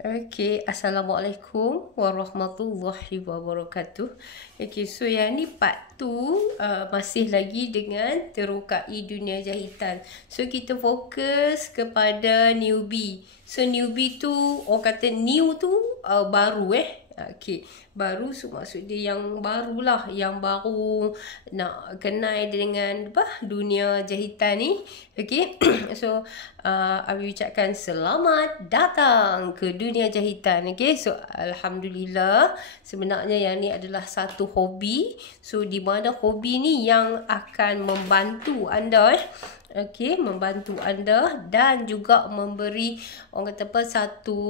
Okay, Assalamualaikum warahmatullahi wabarakatuh. Okay, so yang ni part 2 masih lagi dengan terokai dunia jahitan. So kita fokus kepada newbie. So newbie tu orang kata new tu baru Okay, baru so maksud dia yang barulah, yang baru nak kenal dengan dunia jahitan ni. Okay, so Abi ucapkan selamat datang ke dunia jahitan. Okay, so Alhamdulillah, sebenarnya yang ni adalah satu hobi. So di mana hobi ni yang akan membantu anda okay, membantu anda dan juga memberi orang kata apa, satu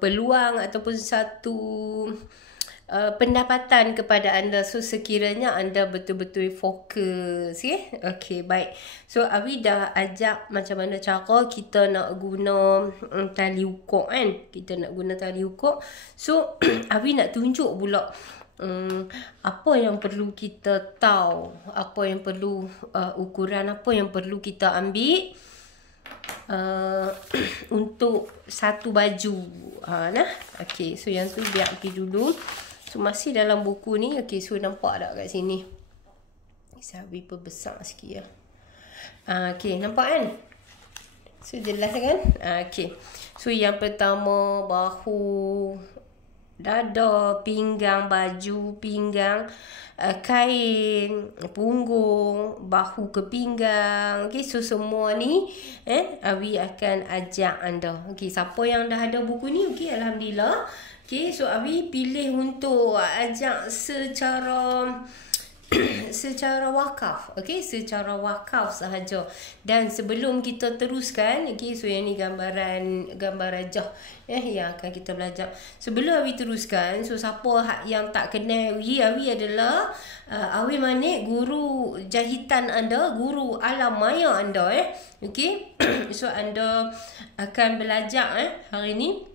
peluang ataupun satu pendapatan kepada anda. So sekiranya anda betul-betul fokus, okay, baik. So Abi dah ajak macam mana cara kita nak guna tali ukur kan. Kita nak guna tali ukur. So Abi nak tunjuk pula apa yang perlu kita tahu, apa yang perlu ukuran apa yang perlu kita ambil untuk satu baju. Okay, so yang tu biar pergi dulu. So masih dalam buku ni. Okay, so nampak tak kat sini? Saya ambil perbesar sikit ya. Okay, nampak kan? So jelas kan? Okay, so yang pertama bahu, dada, pinggang, baju, pinggang, kain, punggung, bahu ke pinggang. Okay, so semua ni Abi akan ajak anda. Okay, siapa yang dah ada buku ni? Okay, Alhamdulillah. Okay, so Abi pilih untuk ajak secara wakaf. Okay, secara wakaf sahaja. Dan sebelum kita teruskan, okay, so yang ni gambar rajah yang akan kita belajar. Sebelum Abi teruskan, so siapa yang tak kenal Abi adalah Awi Manik, guru jahitan anda, guru alam maya anda. Okay, so anda akan belajar hari ni.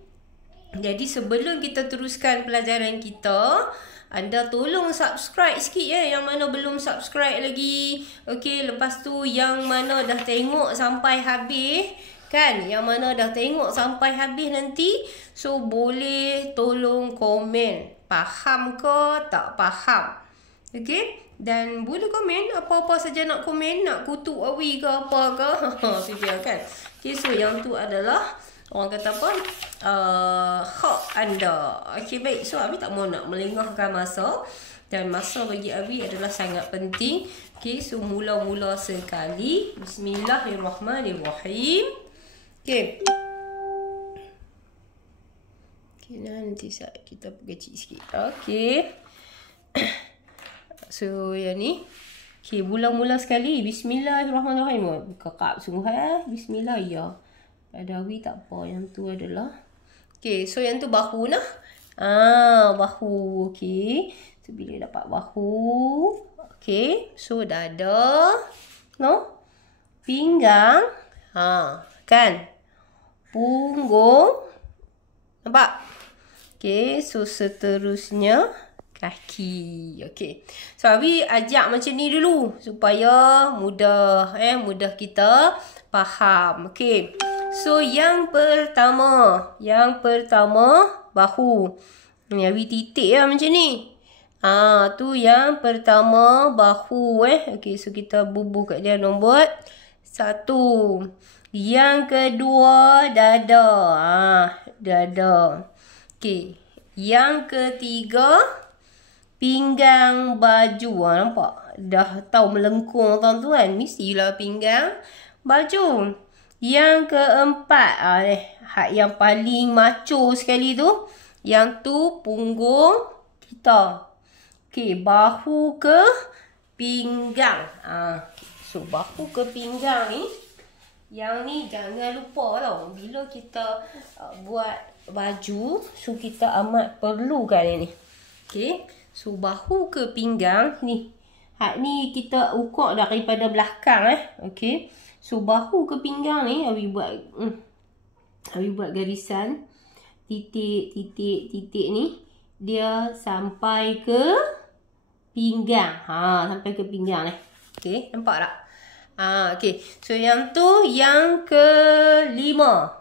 Jadi sebelum kita teruskan pelajaran kita, anda tolong subscribe sikit yang mana belum subscribe lagi. Okey, lepas tu yang mana dah tengok sampai habis kan, yang mana dah tengok sampai habis nanti, so boleh tolong komen faham ke tak faham. Okey, dan boleh komen apa-apa saja nak komen, nak kutuk Awi ke apa ke. Tu dia kan. Okey, so yang tu adalah orang kata apa, hak anda. Okay, baik. So Abi tak mau nak melengahkan masa. Dan masa bagi Abi adalah sangat penting. Okay, so mula-mula sekali, Bismillahirrahmanirrahim. Okay, nanti kita kecil sikit. Okay, so yang ni. Okay, mula-mula sekali, Bismillahirrahmanirrahim. Kakak sungguh Bismillah ya. Ada Awi tak apa. Yang tu adalah okay, so yang tu bahu nah. Bahu. Okay, so bila dapat bahu, okay, so dada, pinggang, kan, punggung, nampak? Okay, so seterusnya kaki. Okay, so Abi ajak macam ni dulu supaya mudah kita faham. Okay, so yang pertama bahu. Ni Abi titik macam ni. Tu yang pertama bahu. Okay, so kita bubuh kat dia nombor 1. Yang kedua dada. Dada. Okay, yang ketiga pinggang baju. Nampak? Dah tahu melengkung tuan-tuan. Mestilah pinggang baju. Yang keempat, yang paling macho sekali tu, yang tu punggung kita. Okay, bahu ke pinggang. So bahu ke pinggang ni, yang ni jangan lupa tau. Bila kita buat baju, so kita amat perlukan ini. Okay, so bahu ke pinggang ni. Hak ni kita ukur daripada belakang. Okay, so bahu ke pinggang ni Abi buat garisan titik ni, dia sampai ke pinggang. Sampai ke pinggang ni. Okay, nampak tak? Okay, so yang tu yang kelima.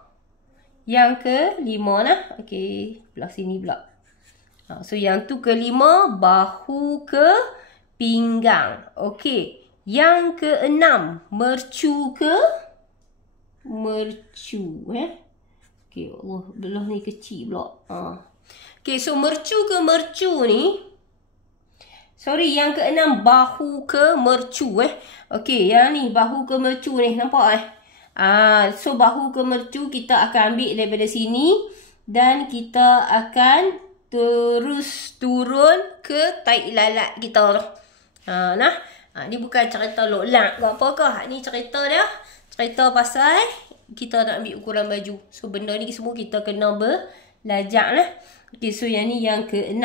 Yang kelima lah. Okey, belah sini pula. So yang tu kelima, bahu ke pinggang. Okey. Yang keenam, mercu ke mercu. Okey, Allah, belah ni kecil pula. Okey, so mercu ke mercu ni. Sorry, yang keenam, bahu ke mercu. Okey, yang ni, bahu ke mercu ni. Nampak so bahu ke mercu kita akan ambil daripada sini. Dan kita akan terus turun ke tahi lalat kita tu. Ni bukan cerita loklak ke apa ke. Ni cerita dia. Cerita pasal kita nak ambil ukuran baju. So benda ni semua kita kena belajar lah. Okay, so yang ni yang ke-6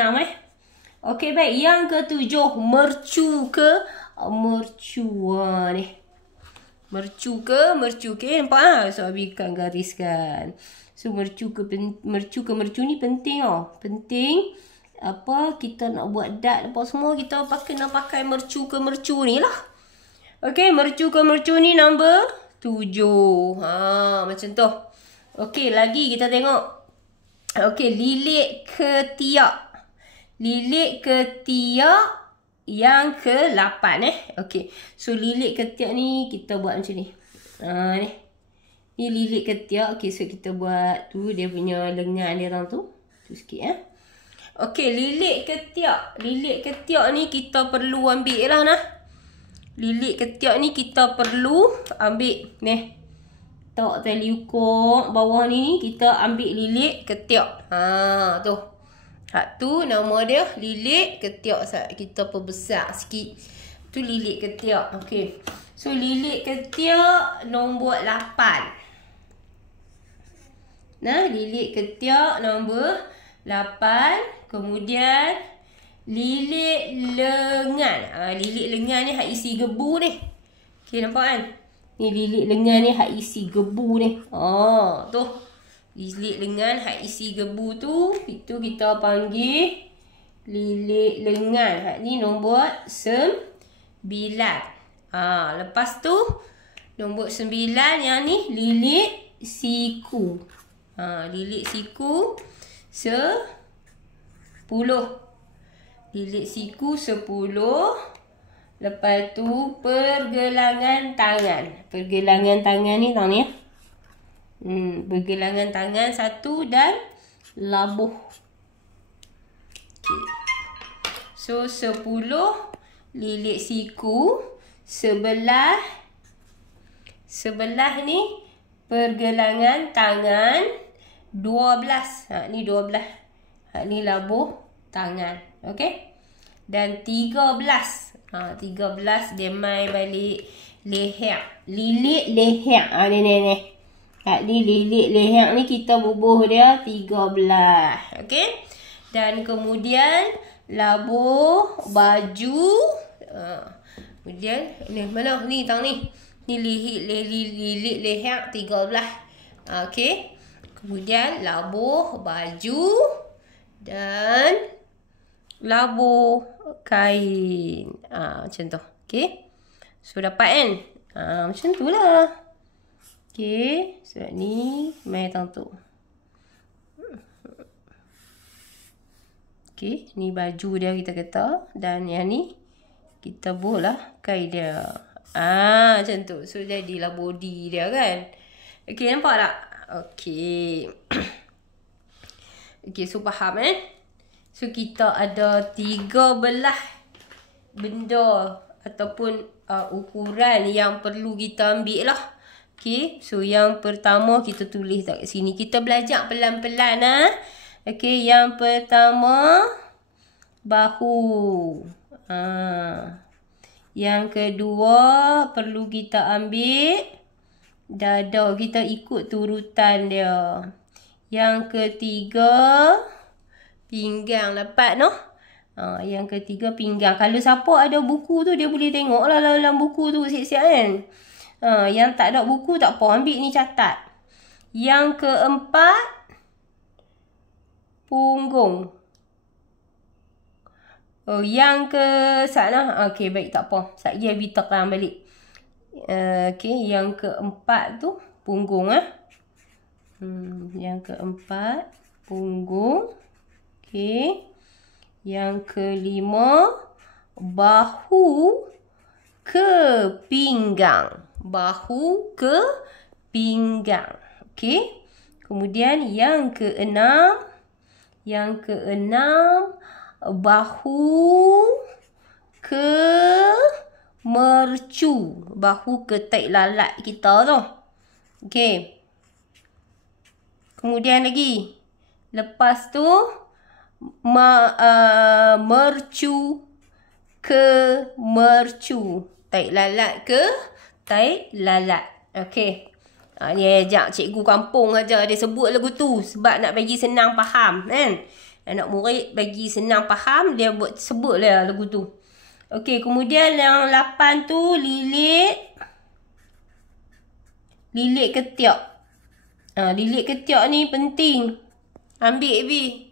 Okay, baik. Yang ke-7, mercu ke mercu. Ni. Mercu ke mercu. Okay, nampak So Abi akan gariskan. So mercu ke mercu ni penting Penting. Apa kita nak buat dat apa semua kita kena pakai mercu ke mercu ni lah. Okey, mercu ke mercu ni nombor 7. Macam tu. Okey, lagi kita tengok. Okey, lilit ketiak. Lilit ketiak yang ke-8 Okey. So lilit ketiak ni kita buat macam ni. Ni. Ni lilit ketiak. Okey, so kita buat tu dia punya lengan dia tu. Tu sikit Okey, lilit ketiak. Lilit ketiak ni kita perlu ambil lah Lilit ketiak ni kita perlu ambil. Ni. Tak tali ukur bawah ni kita ambil lilit ketiak. Tu. Tu nama dia lilit ketiak. Kita perbesar sikit. Tu lilit ketiak. Okey. So lilit ketiak nombor 8. Lilit ketiak nombor 8. Kemudian lilit lengan. Lilit lengan ni hak isi gebu ni. Okey, nampak kan? Ni lilit lengan ni hak isi gebu ni. Tu. Lilit lengan hak isi gebu tu. Itu kita panggil lilit lengan. Hak ni nombor 9. Lepas tu nombor 9 yang ni lilit siku. Lilit siku 10. Lilit siku 10. Lepas tu pergelangan tangan. Pergelangan tangan ni tahu ni pergelangan tangan 1 dan labuh. Okay. So 10 lilit siku. Sebelah ni pergelangan tangan 12. Ni 12. Ni labuh tangan. Okey. Dan 13. 13 dia mai balik leher. Lilit leher. Ni. Ni lilit leher ni kita bubuh dia 13. Okey. Dan kemudian labuh baju. Kemudian ni mana ni tang ni. Ni lilit leher 13. Okey. Kemudian labuh baju dan labuh kain. Macam tu. Okey. So dapat kan? Macam tu lah. Okey. So ni mai tang tu. Okey. Ni baju dia kita kata. Dan yang ni kita buh lah kain dia. Macam tu. So jadilah body dia kan. Okey, nampak tak? Okey. Okey, so faham So kita ada 13 benda ataupun ukuran yang perlu kita ambil lah. Okey, so yang pertama kita tulis kat sini. Kita belajar pelan-pelan Okey, yang pertama bahu. Yang kedua perlu kita ambil dada. Kita ikut turutan dia. Yang ketiga pinggang. Dapat Yang ketiga pinggang. Kalau siapa ada buku tu dia boleh tengok lah dalam buku tu siap-siap kan. Yang tak ada buku tak apa. Ambil ni catat. Yang keempat punggung. Yang ke sana. Okey, baik, tak apa. Saya Abi tekan balik. Okey, yang keempat tu punggung Yang keempat, punggung. Okey. Yang kelima, bahu ke pinggang. Bahu ke pinggang. Okey. Kemudian yang keenam, bahu ke mercu. Bahu ke tahi lalat kita tu. Okey. Kemudian lagi. Lepas tu, mercu ke mercu. Tahi lalat ke tahi lalat. Okey. Ni ajak cikgu kampung aja dia sebut lagu tu. Sebab nak bagi senang faham. Kan? Anak murid bagi senang faham, dia sebut lah lagu tu. Okey. Kemudian yang 8 tu, lilit ketiak. Lilit ketiak ni penting. Ambil Bi.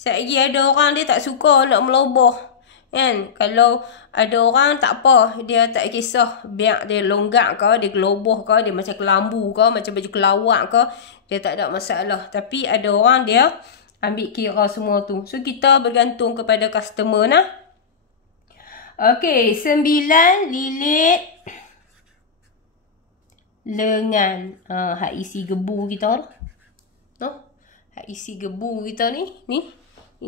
Lagi ada orang dia tak suka nak meloboh. Kan? Kalau ada orang tak apa. Dia tak kisah. Biar dia longgak ke, dia geloboh ke, dia macam kelambu ke, macam baju kelawak ke. Dia tak ada masalah. Tapi ada orang dia ambil kira semua tu. So kita bergantung kepada customer nah. Okey. 9, lilit lengan. Hak isi gebu kita tu. Hak isi gebu kita ni. Ni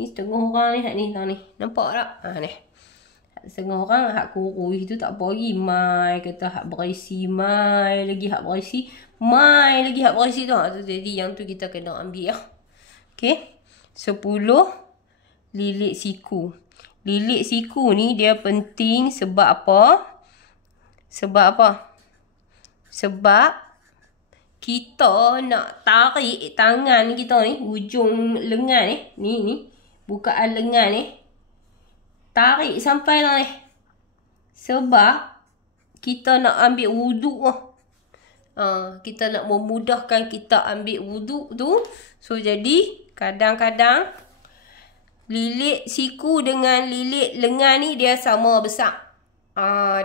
setengah orang ni. Hak ni. Nampak tak? Ni. Setengah orang hak kurus tu tak apa lagi. Mai kata hak berisi. Mai lagi hak berisi. Mai lagi hak berisi tu. Jadi yang tu kita kena ambil lah. Okey. 10. Lilit siku. Lilit siku ni dia penting sebab apa? Sebab kita nak tarik tangan kita ni, hujung lengan ni. Ni. Bukaan lengan ni. Tarik sampai lah ni. Sebab kita nak ambil wuduk lah. Kita nak memudahkan kita ambil wuduk tu. So jadi kadang-kadang lilit siku dengan lilit lengan ni dia sama besar.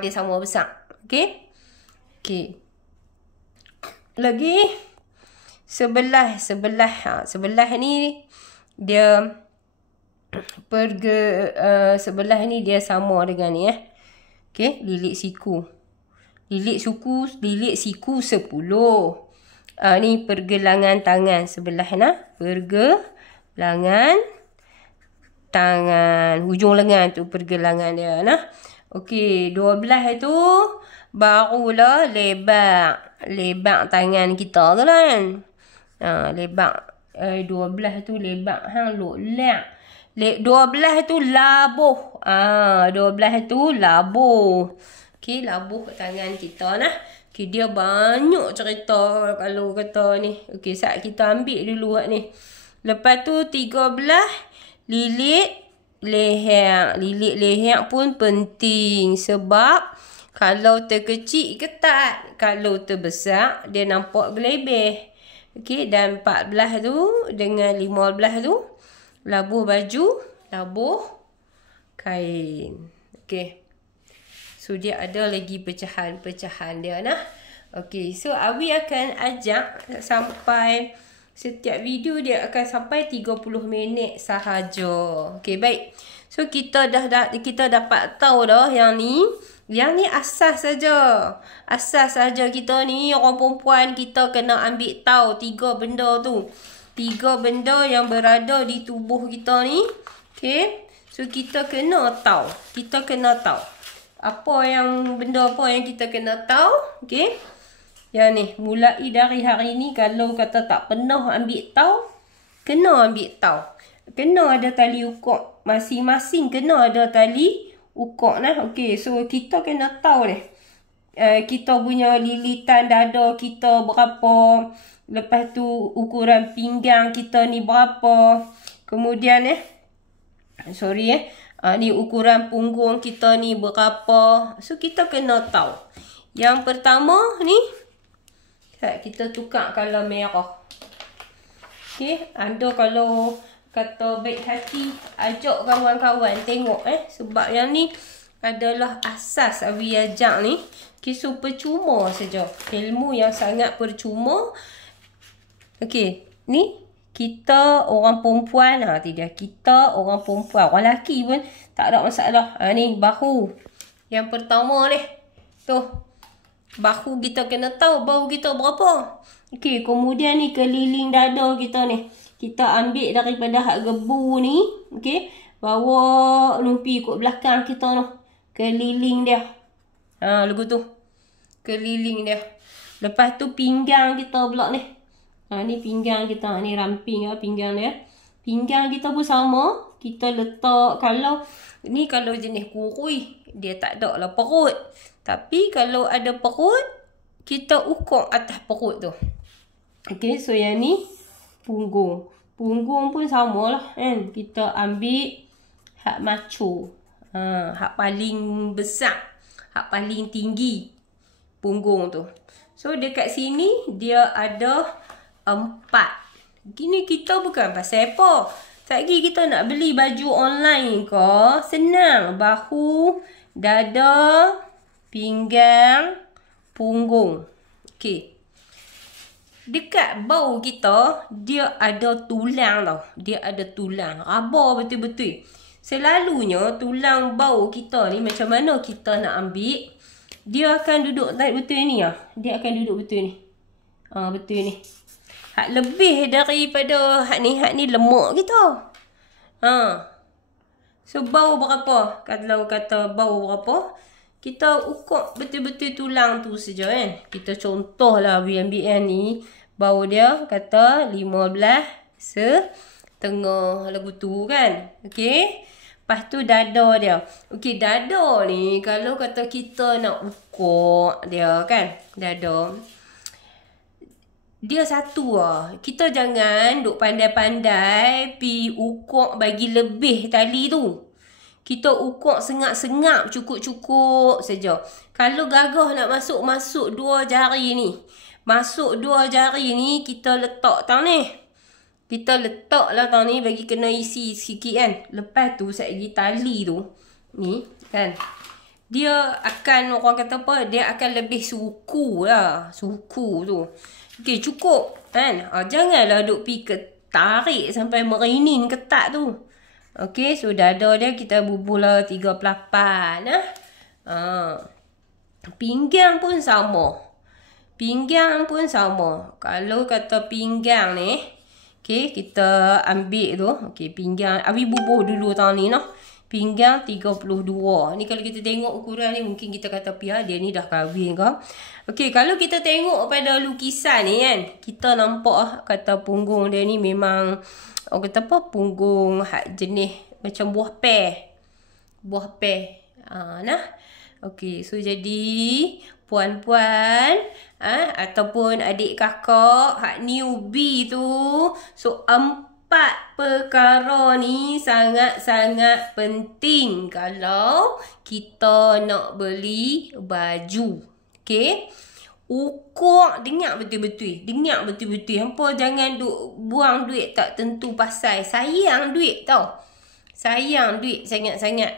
Dia sama besar. Okey. Okey. Lagi sebelah ni dia sebelah ni dia sama dengan ni Okey, lilit siku. Lilit siku 10. Ni pergelangan tangan sebelah pergelangan tangan. Hujung lengan tu pergelangan dia Okey, 12 tu barulah lebak tangan kita tu kan. Lebak 12 tu lebak lek. 12 tu labuh. 12 tu labuh. Okey, labuh tangan kita Okey, dia banyak cerita kalau kata ni. Okey, saat kita ambil dulu ni. Lepas tu 13 lilit leher. Lilit leher pun penting sebab kalau terkecil ketat, kalau terbesar dia nampak gelebeh. Okey, dan 14 tu dengan 15 tu labuh baju, labuh kain. Okey. So dia ada lagi pecahan-pecahan dia Okey, so Awi akan ajak sampai setiap video dia akan sampai 30 minit sahaja. Okey, baik. So kita dapat tahu dah yang ni. Yang ni asas saja. Asas saja kita ni orang perempuan kita kena ambil tahu 3 benda tu. 3 benda yang berada di tubuh kita ni. Okey. So kita kena tahu. Benda apa yang kita kena tahu. Okey. Yang ni mulai dari hari ni kalau kata tak pernah ambil tahu, kena ambil tahu. Kena ada tali ukur. Masing-masing kena ada tali ukur Okey, so kita kena tahu ni. Kita punya lilitan dada kita berapa. Lepas tu ukuran pinggang kita ni berapa. Kemudian ni ukuran punggung kita ni berapa. So kita kena tahu. Yang pertama ni kita tukar color merah. Okey, anda kalau kata baik hati, ajak kawan-kawan tengok sebab yang ni adalah asas Awi ajak ni. Okay, so percuma saja. Ilmu yang sangat percuma. Okey, ni kita orang perempuan. Tidak. Kita orang perempuan. Orang lelaki pun tak ada masalah. Ni bahu. Yang pertama ni. Tu. Bahu kita kena tahu bahu kita berapa. Okey, kemudian ni keliling dada kita ni. Kita ambil daripada hak gebu ni. Okey. Bawa numpi ikut belakang kita tu. Keliling dia. Lagu tu. Keliling dia. Lepas tu pinggang kita pula ni. Ni pinggang kita. Ni ramping pinggang dia. Pinggang kita pun sama. Kita letak kalau jenis kurui. Dia tak ada lah perut. Tapi kalau ada perut. Kita ukur atas perut tu. Okey. So yang ni punggung. Punggung pun sama lah kan. Kita ambil hak macho. Hak paling besar. Hak paling tinggi. Punggung tu. So dekat sini dia ada 4. Gini kita bukan pasal apa. Sekejap kita nak beli baju online ke. Senang. Bahu, dada, pinggang, punggung. Okey. Dekat bau kita, dia ada tulang tau. Dia ada tulang. Raba betul-betul. Selalunya tulang bau kita ni macam mana kita nak ambil. Dia akan duduk betul ni lah. Dia akan duduk betul ni. Betul ni. Hak lebih daripada hak ni lemak kita. So bau berapa? Kalau kata bau berapa, kita ukur betul-betul tulang tu saja kan. Kita contohlah ambil yang ni. Bau dia kata 15,5 lagu tu kan. Okey. Lepas tu dada dia. Okey, dada ni kalau kata kita nak ukur dia kan. Dada. Dia satu lah. Kita jangan duk pandai-pandai pi ukur bagi lebih tali tu. Kita ukur sengap-sengap, cukup-cukup saja. Kalau gagah nak masuk 2 jari ni. Masuk 2 jari ni kita letak tang ni. Kita letak lah tang ni bagi kena isi sikit kan. Lepas tu sekali tali tu. Ni kan. Dia akan orang kata apa. Dia akan lebih suku lah. Suku tu. Okey cukup kan. Janganlah duk pergi tarik sampai merinin ketat tu. Okey. So dada dia kita bubuh lah 38. Pinggang pun sama. Pinggang pun sama. Kalau kata pinggang ni. Okey, kita ambil tu. Okey, pinggang. Abi bubuh dulu tahun ni noh. Pinggang 32. Ni kalau kita tengok ukuran ni mungkin kita kata dia ni dah kahwin ke. Okey, kalau kita tengok pada lukisan ni kan. Kita nampak kata punggung dia ni memang orang kata apa? Punggung hak jenis macam buah pear. Buah pear. Nah. Okey, so jadi puan-puan ataupun adik kakak hak newbie tu, so 4 perkara ni sangat-sangat penting kalau kita nak beli baju. Okey. Ukur, dengar betul-betul. Dengar betul-betul. Hampa jangan buang duit tak tentu pasal. Sayang duit tau. Sayang duit sangat-sangat.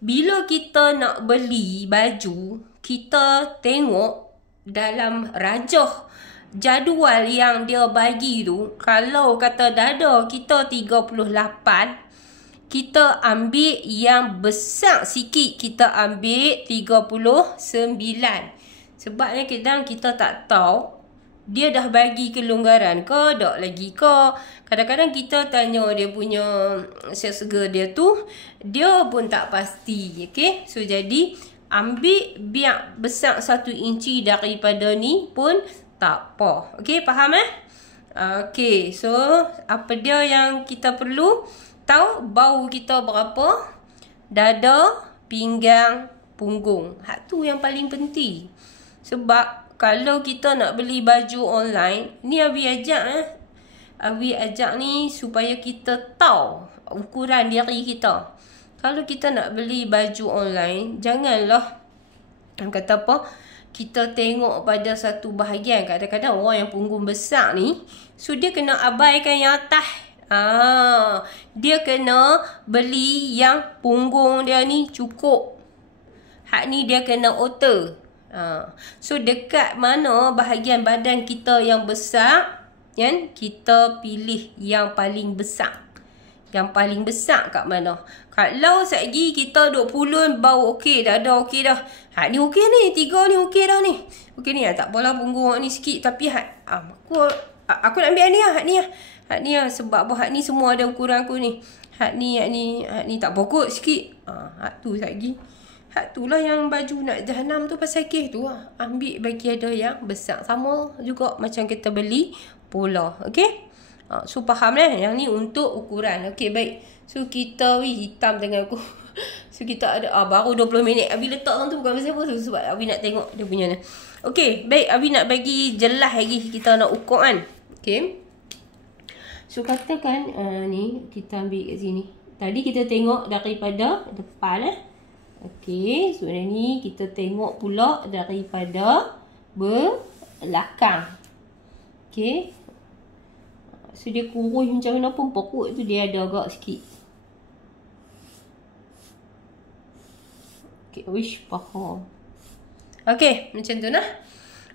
Bila kita nak beli baju, kita tengok dalam rajah jadual yang dia bagi tu. Kalau kata dada kita 38, kita ambil yang besar sikit. Kita ambil 39. Sebabnya kadang kita tak tahu dia dah bagi kelonggaran ke, tak lagi ke. Kadang-kadang kita tanya dia punya sega dia tu, dia pun tak pasti. Okay? So, jadi ambil biar besar 1 inci daripada ni pun tak apa. Okay, faham Okay, so apa dia yang kita perlu tahu? Bau kita berapa, dada, pinggang, punggung. Hak tu yang paling penting. Sebab kalau kita nak beli baju online, ni Abi ajak ni supaya kita tahu ukuran diri kita. Kalau kita nak beli baju online, janganlah kata apa, kita tengok pada satu bahagian. Kadang-kadang orang yang punggung besar ni, so dia kena abaikan yang atas. Dia kena beli yang punggung dia ni cukup. Hak ni dia kena alter. So dekat mana bahagian badan kita yang besar, Kan? Kita pilih yang paling besar. Yang paling besar kat mana? Kalau satgi kita duk pulun bau okey dah, okey dah. Hak ni okey ni, 3 ni okey dah ni. Okey ni tak apalah punggung ni sikit tapi aku nak ambil hak ni lah, hak ni lah sebab apa hak ni semua ada ukuran aku ni. Hak ni tak pokok sikit. Hak tu satgi. Hak tu lah yang baju nak jahanam tu pasal kes tu lah. Ambil bagi ada yang besar. Sama juga macam kita beli pola. Okey? So faham lah. Yang ni untuk ukuran. Okey baik. So kita hitam dengan aku. So kita ada baru 20 minit. Abi letak tu bukan pasal apa tu. Sebab Abi nak tengok dia punya ni. Okey baik. Abi nak bagi jelas lagi. Kita nak ukur kan. Okey. So katakan ni kita ambil kat sini. Tadi kita tengok daripada depan Okey. So ni kita tengok pula daripada belakang. Okey. So dia kurus macam mana pun pokok tu dia ada agak sikit. Okay, wish faham. Okay, macam tu nah.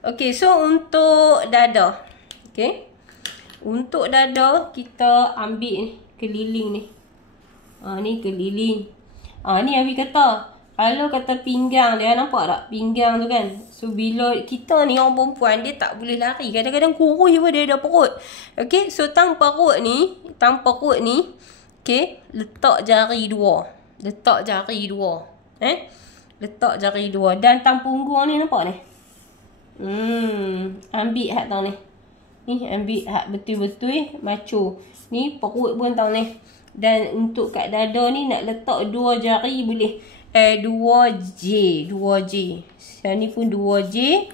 Okay, so untuk dada. Okay. Untuk dada kita ambil ni, keliling ni. Ni keliling. Ni Abi kata. Kalau kata pinggang dia, nampak tak? Pinggang tu kan. So, bila kita ni orang perempuan, dia tak boleh lari. Kadang-kadang kurus pun dia ada perut. Okay, so tanpa perut ni, okay, letak jari dua. Letak jari dua. Dan tang punggung ni, nampak ni? Ambil hak tang ni. Ni, ambil hak betul-betul macho. Ni, perut pun tang ni. Dan untuk kat dada ni, nak letak 2 jari boleh. 2J. Yang ni pun 2J.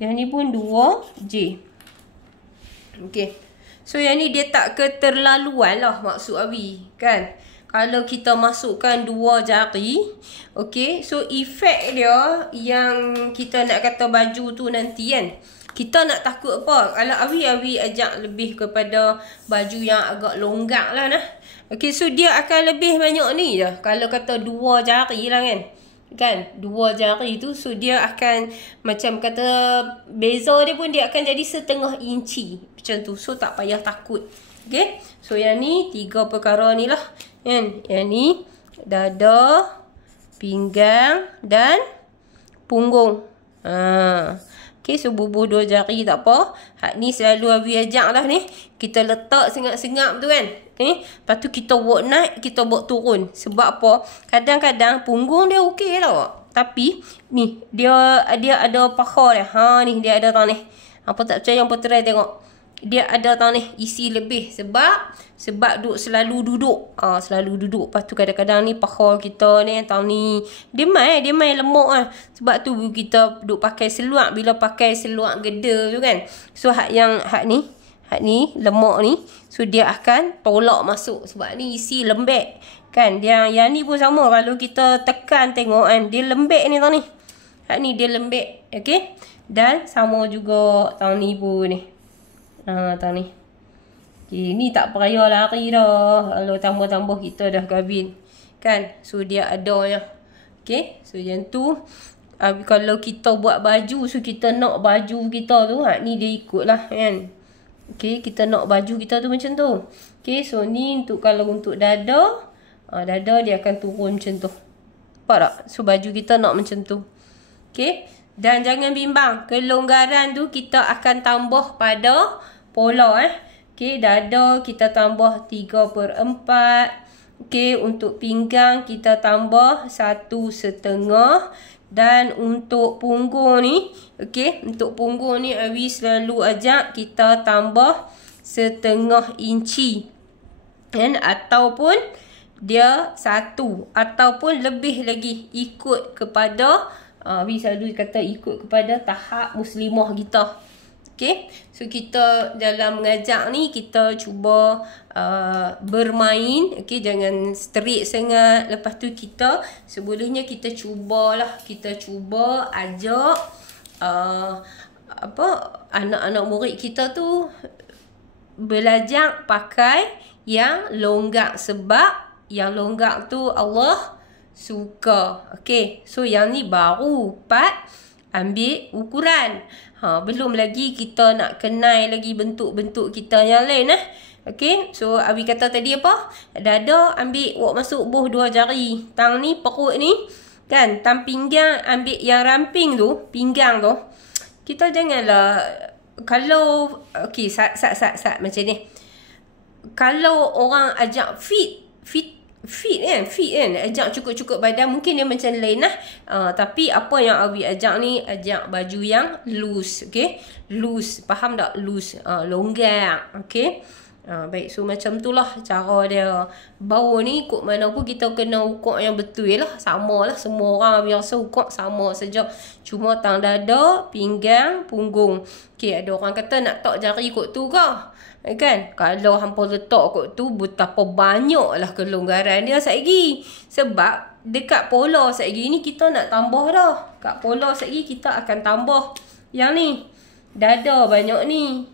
Yang ni pun 2J. Okay. So yang ni dia tak keterlaluan lah maksud Abi. Kan? Kalau kita masukkan 2 jari. Okay. So efek dia yang kita nak kata baju tu nanti kan. Kita nak takut apa? Kalau Abi ajak lebih kepada baju yang agak longgar lah nah. Okay, so dia akan lebih banyak ni je. Kalau kata 2 jari lah kan. Kan? 2 jari tu. So dia akan macam kata beza dia pun dia akan jadi setengah inci. Macam tu. So tak payah takut. Okay. So yang ni 3 perkara ni lah. Kan? Yang ni dada, pinggang dan punggung. Okay, so bubuh 2 jari tak apa. Hak ni selalu Abi ajak lah ni. Kita letak sengap-sengap tu kan. Lepas tu kita buat naik, kita buat turun. Sebab apa? Kadang-kadang punggung dia okey tau. Tapi ni dia ada paha dia. Ni dia ada tang ni. Apa tak percaya apa try tengok. Dia ada tang ni isi lebih sebab selalu duduk. Selalu duduk. Lepas tu kadang-kadang ni paha kita ni tang ni dia main lemuk lah. Sebab tu kita duk pakai seluar. Bila pakai seluar geda tu kan. So hak ni lemak ni, so dia akan tolak masuk sebab ni isi lembek kan. Yang ni pun sama, kalau kita tekan tengok kan dia lembek ni tau ni. Hak ni dia lembek. Okey. Dan sama juga tang ni pun ni. Tang ni. Okey, ni tak payah lari dah. Kalau tambah-tambah kita dah kahwin kan. So dia ada ya. Okey. So yang tu kalau kita buat baju, so kita nak baju kita tu hak ni dia ikutlah kan. Okay, kita nak baju kita tu macam tu. Okay, so ni kalau untuk dada. Dada dia akan turun macam tu. Nampak tak? So baju kita nak macam tu. Okay. Dan jangan bimbang. Kelonggaran tu kita akan tambah pada pola Okay, dada kita tambah 3/4. Okay, untuk pinggang kita tambah 1/2. Dan untuk punggung ni, okey, untuk punggung ni Abi selalu ajak kita tambah 1/2 inci. Kan? Ataupun dia 1 ataupun lebih lagi ikut kepada Abi selalu kata ikut kepada tahap muslimah kita. Okey. So kita dalam mengajar ni kita cuba bermain, okey, jangan straight sangat. Lepas tu kita sebolehnya kita cubalah, kita cuba ajak anak-anak murid kita tu belajar pakai yang longgar sebab yang longgar tu Allah suka. Okey. So yang ni baru part ambil ukuran. Belum lagi kita nak kenal lagi bentuk-bentuk kita yang lain Okey, so Awi kata tadi apa? Dada ambil awak masuk buh 2 jari. Tang ni, perut ni. Kan? Tang pinggang ambil yang ramping tu. Pinggang tu. Kita janganlah. Kalau. Okey, sat macam ni. Kalau orang ajak fit kan. Ajak cukup-cukup badan. Mungkin dia macam lain tapi apa yang Awi ajak ni. Ajak baju yang loose. Okey. Loose. Faham tak? Loose. Longgar. Okey. Baik, so macam tu lah cara dia. Bau ni ikut mana pun kita kena ukur yang betul lah. Sama lah, semua orang biasa ukur sama saja. Cuma tang dada, pinggang, punggung. Okay, ada orang kata nak tak jari kot tu ke? Kan? Kalau hampa letak kot tu, betapa banyak lah kelonggaran dia saigi. Sebab dekat pola saigi ni kita nak tambah dah. Kat pola saigi kita akan tambah yang ni. Dada banyak ni.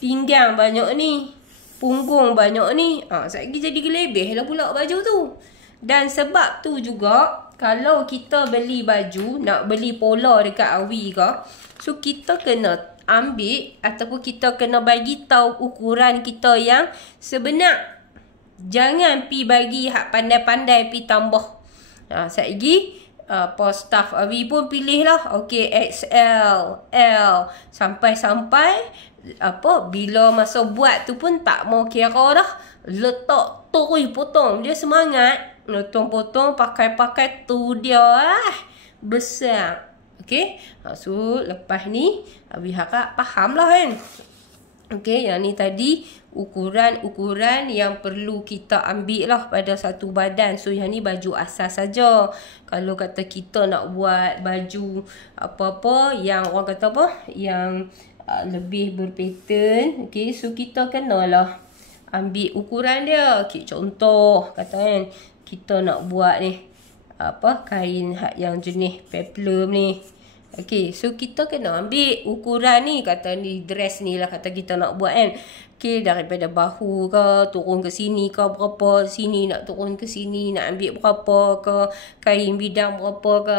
Pinggang banyak ni. Punggung banyak ni. Sekejap jadi gelebih lah pula baju tu. Dan sebab tu juga, kalau kita beli baju, nak beli pola dekat Awi ke, so kita kena ambil ataupun kita kena bagi tahu ukuran kita yang sebenar. Jangan pi bagi hak pandai-pandai pi tambah. Sekejap staff Awi pun pilih lah. Okay, XL, L. Sampai-sampai bila masa buat tu pun tak mau kira dah. Letak terus potong. Dia semangat. Potong-potong pakai-pakai tu dia besar. Okay. So lepas ni Awi harap faham lah kan. Okay, yang ni tadi ukuran-ukuran yang perlu kita ambil lah pada satu badan. So yang ni baju asas saja. Kalau kata kita nak buat baju apa-apa yang orang kata apa, yang lebih berpattern, okay, so kita kenalah ambil ukuran dia. Okay, contoh kata kan, kita nak buat ni kain yang jenis peplum ni. Okay, so kita kena ambil ukuran ni. Kata ni dress ni lah kata kita nak buat kan. Okay, daripada bahu ke turun ke sini ke berapa, sini nak turun ke sini nak ambil berapa ke, kain bidang berapa ke,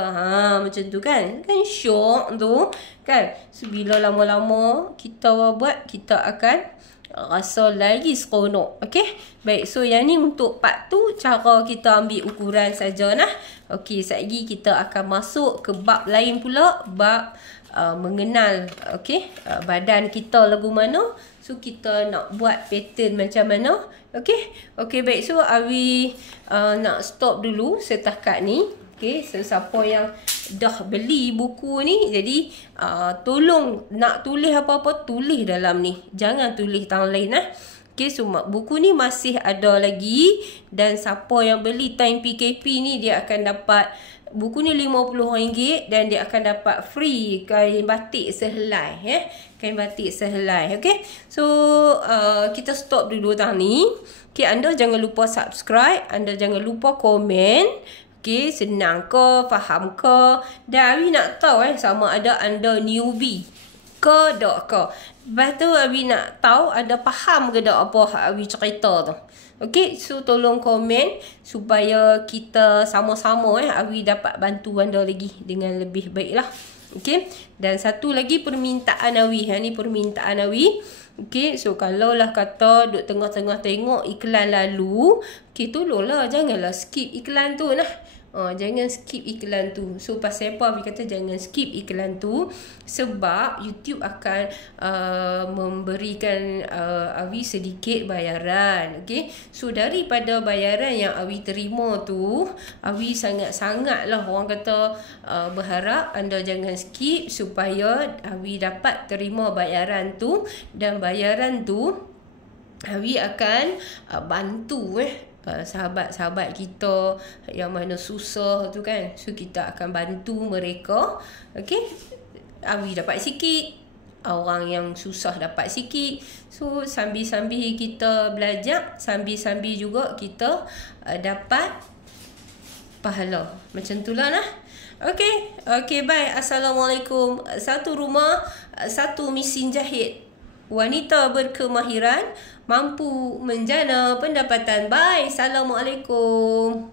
macam tu kan. Kan syok tu kan. So bila lama-lama kita buat, kita akan rasa lagi seronok. Okay. Baik. So yang ni untuk part tu cara kita ambil ukuran saja nah. Okay. Sekejap kita akan masuk ke bab lain pula. Bab mengenal badan kita lagu mana. So kita nak buat pattern macam mana. Okay. Okay, baik. So Awi nak stop dulu setakat ni. Okay, so siapa yang dah beli buku ni, jadi tolong nak tulis apa-apa, tulis dalam ni. Jangan tulis tang lain Okay, so buku ni masih ada lagi. Dan siapa yang beli time PKP ni, dia akan dapat buku ni RM50 dan dia akan dapat free kain batik sehelai. Kain batik sehelai. Okay, so kita stop dulu tang ni. Okay, anda jangan lupa subscribe, anda jangan lupa komen. Okay, senang ke, faham ke? Dan Awi nak tahu sama ada anda newbie ke tak ke. Lepas tu Awi nak tahu anda faham ke tak apa Awi cerita tu. Okay, so tolong komen supaya kita sama-sama Awi dapat bantu anda lagi dengan lebih baik lah. Okay, dan satu lagi permintaan Awi. Ni permintaan Awi. Okay, so kalau lah kata duk tengah-tengah tengok iklan lalu, okay, tolonglah janganlah skip iklan tu nah. Jangan skip iklan tu. So pasal apa Awi kata jangan skip iklan tu? Sebab YouTube akan memberikan Awi sedikit bayaran. Okay, so daripada bayaran yang Awi terima tu, Awi sangat-sangatlah orang kata berharap anda jangan skip supaya Awi dapat terima bayaran tu. Dan bayaran tu Awi akan bantu sahabat-sahabat kita yang mana susah tu kan. So kita akan bantu mereka. Okay, Awi dapat sikit, orang yang susah dapat sikit. So sambil-sambil kita belajar, sambil-sambil juga kita dapat pahala. Macam tu lah nah. Okay, okay, bye. Assalamualaikum. Satu rumah, satu mesin jahit. Wanita berkemahiran mampu menjana pendapatan. Bye. Assalamualaikum.